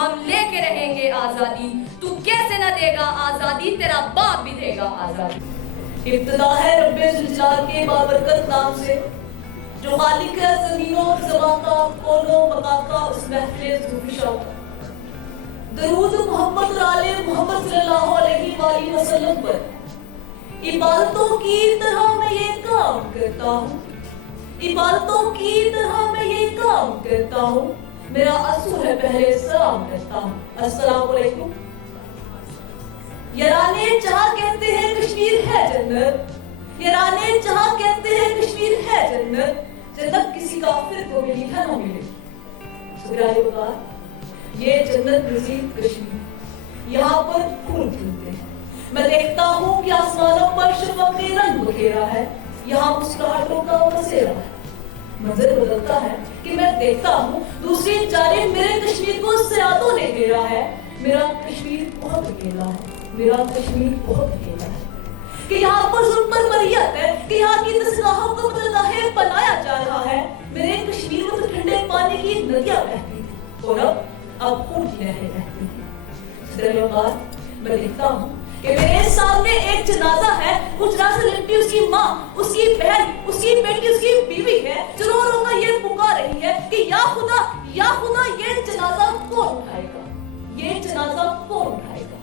ہم لے کے رہیں گے آزادی. تو کیسے نہ دے گا آزادی, تیرا باپ بھی دے گا آزادی. ابتدا ہے رب ذوالجلال کے بابرکت نام سے, جو خالق ہے زمینوں اور زمان کا, کونوں بقا کا, اس محفل ذوالفشاں کا. درود محمد اور آل محمد صلی اللہ علیہ وآلہ وسلم پر. عبادتوں کی طرح میں یہ کام کرتا ہوں, عبادتوں کی طرح میں یہ کام کرتا ہوں. میرا اصول ہے پہلے سلام کرتا ہوں. السلام علیکم. یارانے جہاں کہتے ہیں کشمیر ہے جنت, یارانے جہاں کہتے ہیں کشمیر ہے جنت, جنت کسی کافر کو ملی ہے نہ ملی. سبحان اللہ. یہ جنت نصیب کشمیر, یہاں پر پھول کھلتے ہیں. میں دیکھتا ہوں کہ آسمانوں پر شفق رنگ بکھیرا ہے, یہاں مسکراہٹوں کا بسیرا ہے. منظر بدلتا ہے کہ میں دیکھتا ہوں دوسری جانب میرے کشمیر کو سیادوں نے گھیرا ہے. میرا کشمیر بہت اکیلا ہے, میرا کشمیر بہت اکیلا ہے. کہ یہاں پر ظلم پر بریت ہے, کہ یہاں کی دستگاہوں کو بدلگاہ بنایا جا رہا ہے. میرے کشمیر میں تو ٹھنڈے پانی کی ندیاں بہتی تھی اور اب خون کی نہریں بہتی ہیں. دریاوار میں دیکھتا ہوں کہ میرے سامنے ایک جنازہ ہے, کچھ راہ سے لپٹی اس کی ماں, اس کی بہن, اس کی بیٹی, اس کی بیوی ہے, جو رو رو کر یہ پکار رہی ہے کہ یا خدا, یا خدا, یہ جنازہ کون اٹھائے گا, یہ جنازہ کون اٹھائے گا.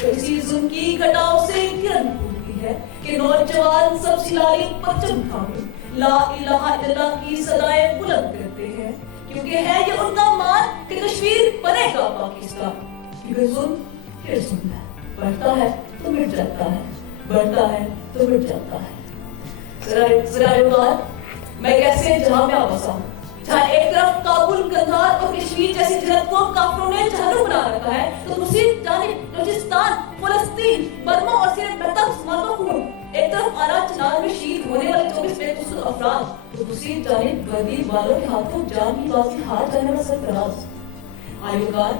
تو اسی ظلم کی گھٹاؤں سے کرن پھولتی ہے کہ نوجوان سب سلائی پرچم تھامے لا الہ الا اللہ کی صدائیں بلند کرتے ہیں, کیونکہ ہے یہ ان کا مان کہ کشمیر بنے گا پاکستان. کیونکہ ظلم پھر ظلم ہے, بڑھتا ہے تو مٹ جاتا ہے, بڑھتا ہے تو مٹ جاتا ہے. ذرا میں کیسے جہاں میں بسا ہوں, جہاں ایک طرف کابل, قندھار اور کشمیر جیسی جنت کو کافروں نے جہنم بنا رکھا ہے, تو دوسری جانب بلوچستان, فلسطین, برما اور سیریا بہتا مسلمان کا خون. ایک طرف آرا چنار میں شہید ہونے والے 24 بے قصور افراد, تو دوسری جانب گردی والوں کے ہاتھوں جان کی بازی ہار جانے والا سرفراز. آئیوکار,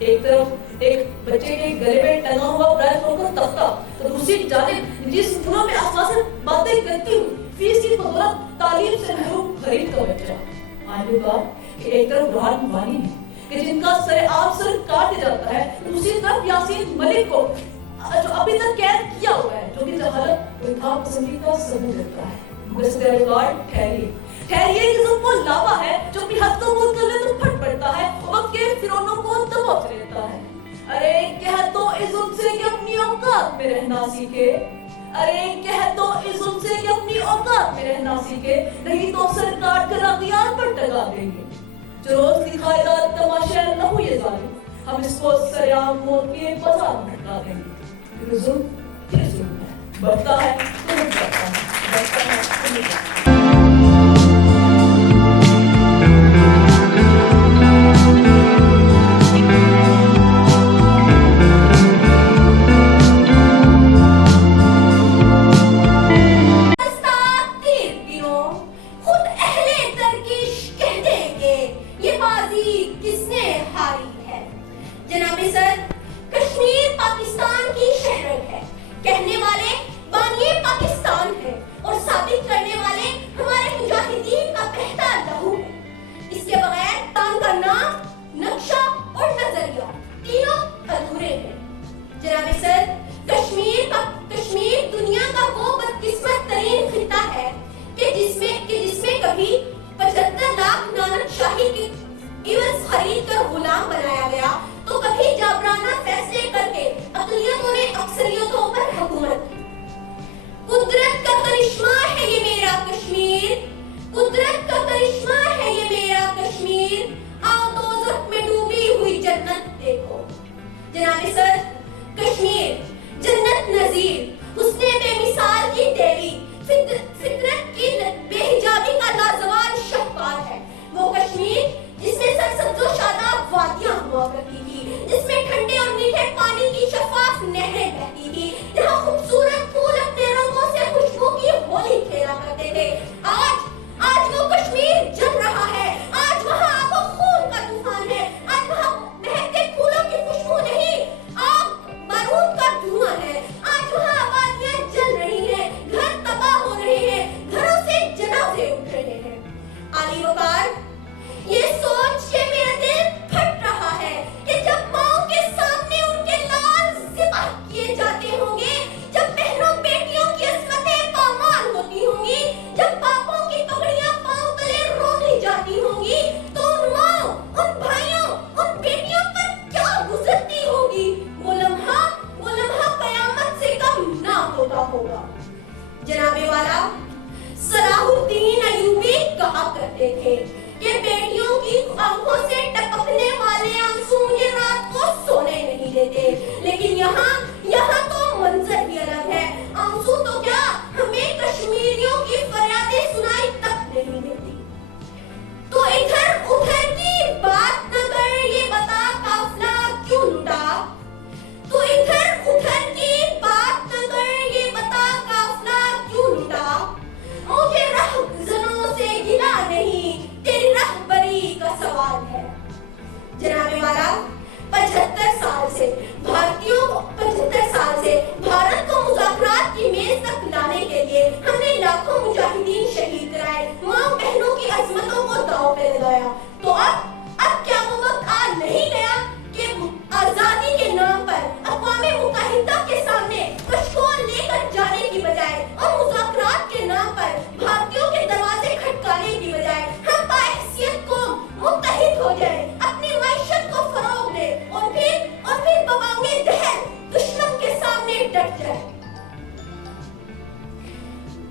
ایک طرف ایک بچے کے گلے میں ٹنگا ہوا برائے کا تختہ, تو دوسری جانب جس سکولوں میں آسمان سے باتیں کرتی ہوئی فیس کی بدولت تعلیم سے محروم غریب کا بچہ. آئیوکار کہ ایک طرف روحان وانی ہے کہ جن کا سر عام سر کاٹ جاتا ہے, دوسری طرف یاسین ملک کو جو ابھی تک قید کیا ہوا ہے, جو کہ جہالت انتخاب پسندی کا ثبوت دیتا ہے. مگر ریکارڈ ٹھہریے, ٹھہریے کہ ظلم وہ لاوا ہے جو اپنی حد کو بول کر لے تو پھٹ پڑتا ہے, وقت کے فرعونوں کو دبوچ لیتا ہے. ارے کہہ تو اس ظلم سے کہ اپنی اوقات میں رہنا سیکھے, ارے کہہ تو اس ظلم سے کہ اپنی اوقات میں رہنا سیکھے, نہیں تو سر کاٹ کر اغیار پر ٹکا دیں گے. جو روز دکھائے گا تماشا نہ ہو یہ ظالم, ہم اس کو سریعام موت کے بازار میں ٹکا دیں گے. کیونکہ ظلم پھر ظلم ہے, بڑھتا ہے تو مٹ جاتا ہے, بڑھتا ہے تو مٹ جاتا ہے. آج وہاں خون کا طوفان ہے, آج وہاں مہکتے پھولوں کی خوشبو نہیں, اب کیا وہ وقت آ نہیں گیا کہ آزادی کے نام پر اقوام متحدہ کے سامنے کشکول لے کر جانے کی بجائے اور مذاکرات کے نام پر بھارتیوں کے دروازے کھٹکانے کی بجائے ہم باحیثیت قوم متحد ہو جائیں، اپنی معیشت کو فروغ دیں اور پھر بوانگے دہر دشمن کے سامنے ڈٹ جائیں۔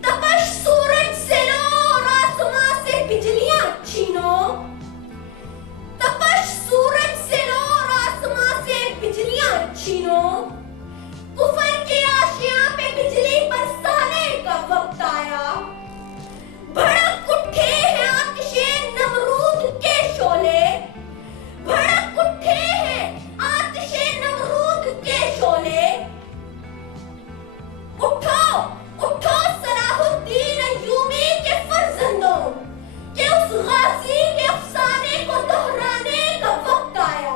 تپش سورج سے لو اور آسمان سے بجلیاں چھینو، تپش سورج سے لو اور آسمان سے بجلیاں چھینو، کفر کے آشیاں پہ بجلی برسانے کا وقت آیا، بھڑک اٹھے ہیں آتش نمرود کے شعلے، بھڑک اٹھے ہیں آتش نمرود کے شعلے، اٹھو اٹھو صلاح الدین ایوبی کے فرزندوں کہ اس غازی کے افسانے کو دہرانے کا وقت آیا،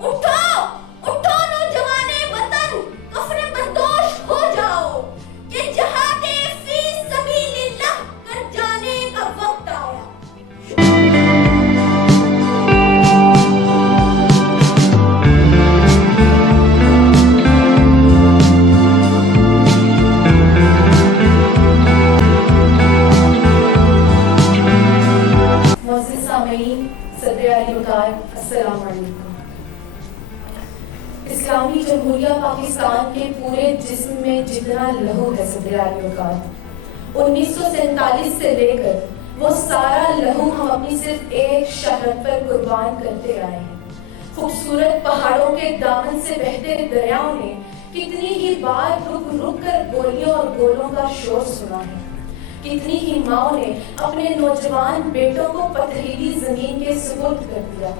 اٹھو اٹھو نوجوان وطن کفن بردوش ہو جاؤ کہ جہاد فی سبیل اللہ کر جانے کا وقت آیا۔ معزز سامعین، صدر علی وقار، السلام علیکم۔ اسلامی جمہوریہ پاکستان کے پورے جسم میں جتنا لہو ہے صدر علی وقار، 1947 سے لے کر وہ سارا لہو ہم اپنی صرف ایک شہرت پر قربان کرتے آئے ہیں۔ خوبصورت پہاڑوں کے دامن سے بہتے دریاؤں نے کتنی ہی بار رک رک کر گولیوں اور گولوں کا شور سنا ہے، کتنی ہی ماؤں نے اپنے نوجوان بیٹوں کو پتھریلی زمین کے سپرد کر دیا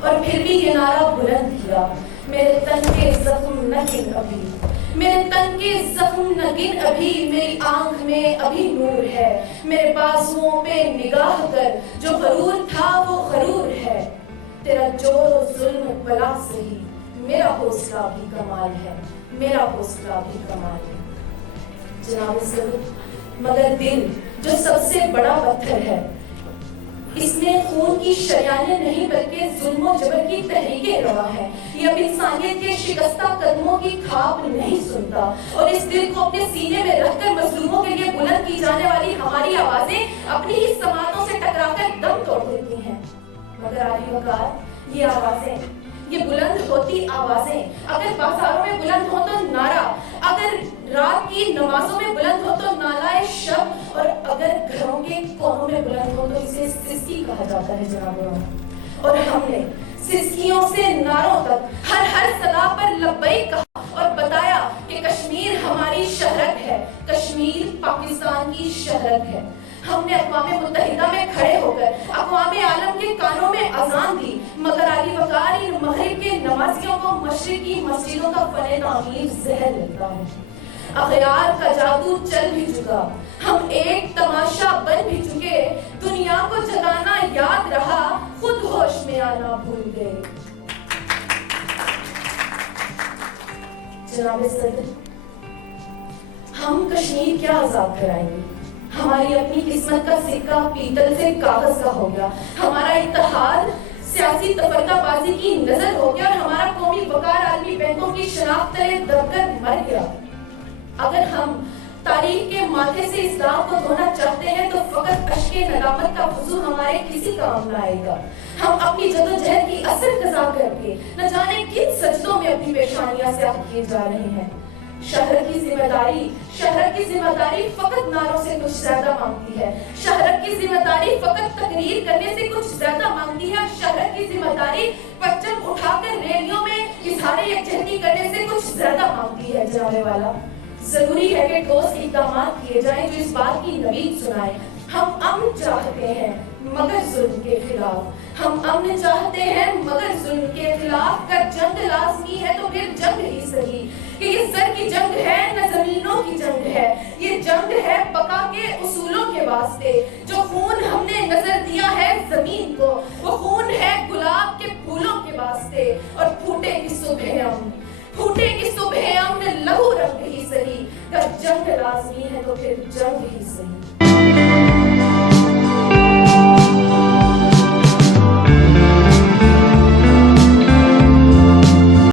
اور پھر بھی یہ نعرہ بلند کیا، میرے تن کے زخم نہ گن ابھی، میرے تن کے زخم نہ گن ابھی، میری آنکھ میں ابھی نور ہے، میرے بازوؤں پہ نگاہ کر جو غرور تھا وہ غرور ہے، تیرا جور و ظلم بلا سہی، میرا حوصلہ بھی کمال ہے، میرا حوصلہ بھی کمال ہے۔ جناب صدر، مگر دل جو سب سے بڑا پتھر ہے، اس میں خون کی شریانیں نہیں بلکہ ظلم و جبر کی تحریکیں روا ہے، یہ اب انسانیت کے شکستہ قدموں کی کھاپ نہیں سنتا، اور اس دل کو اپنے سینے میں رکھ کر مظلوموں کے لیے بلند کی جانے والی ہماری آوازیں اپنی ہی سماعتوں سے ٹکرا کر دم توڑ دیتی ہیں۔ مگر علی وقار، یہ آوازیں، یہ بلند ہوتی آوازیں اگر بازاروں میں بلند ہو تو نعرہ، اگر رات کی نمازوں میں بلند ہو تو نالائے شب، اور اگر گھروں کے کونوں میں بلند ہو تو اسے سسکی کہا جاتا ہے جناب۔ اور ہم نے سسکیوں سے نعروں تک ہر صدا پر لبیک کہا اور بتایا کہ کشمیر ہماری شہرت ہے، کشمیر پاکستان کی شہرت ہے۔ ہم نے اقوام متحدہ میں کھڑے ہو کر اقوام عالم کے کانوں میں اذان دی، مگر علی وقار ان مغرب کے نمازیوں کو مشرق کی مسجدوں کا فن تعمیر زہر لگتا ہے۔ اغیار کا جادو چل بھی چکا، ہم ایک تماشا بن بھی چکے، دنیا کو جگانا یاد رہا، خود ہوش میں آنا بھول گئے۔ جناب صدر، ہم کشمیر کیا آزاد کرائیں گے؟ ہماری اپنی قسمت کا سکہ پیتل سے کاغذ کا ہو گیا، ہمارا اتحاد سیاسی تفرقہ بازی کی نظر ہو گیا، اور ہمارا قومی وقار عالمی بینکوں کی شناخت تلے دب کر مر گیا۔ اگر ہم تاریخ کے ماتھے سے اس داغ کو دھونا چاہتے ہیں تو فقط اشک ندامت کا وضو ہمارے کسی کام نہ آئے گا۔ ہم اپنی جدوجہد کی اثر قضا کر کے نہ جانے کن سجدوں میں اپنی پیشانیاں سیاہ کیے جا رہے ہیں۔ شہرت کی ذمہ داری فقط نعروں سے کچھ زیادہ مانگتی ہے، شہرت کی ذمہ داری فقط تقریر کرنے سے کچھ زیادہ مانگتی ہے، شہرت کی ذمہ داری پرچم اٹھا کر ریلیوں میں اظہار یکجہتی کرنے سے کچھ زیادہ مانگتی ہے۔ جانے والا ضروری ہے کہ ٹھوس اقدامات کیے جائیں جو اس بات کی نوید سنائیں، ہم امن چاہتے ہیں مگر ظلم کے خلاف، ہم امن چاہتے ہیں مگر ظلم کے خلاف، کا جنگ لازمی ہے تو پھر جنگ ہی صحیح، کہ یہ سر کی جنگ ہے نہ زمینوں کی جنگ ہے، یہ جنگ ہے بقا کے اصولوں کے واسطے، جو خون ہم نے نظر دیا ہے زمین کو وہ خون ہے گلاب کے پھولوں کے واسطے، اور پھوٹے کی صبح امن لہو رنگ ہی صحیح، کا جنگ لازمی ہے تو پھر جنگ ہی صحیح۔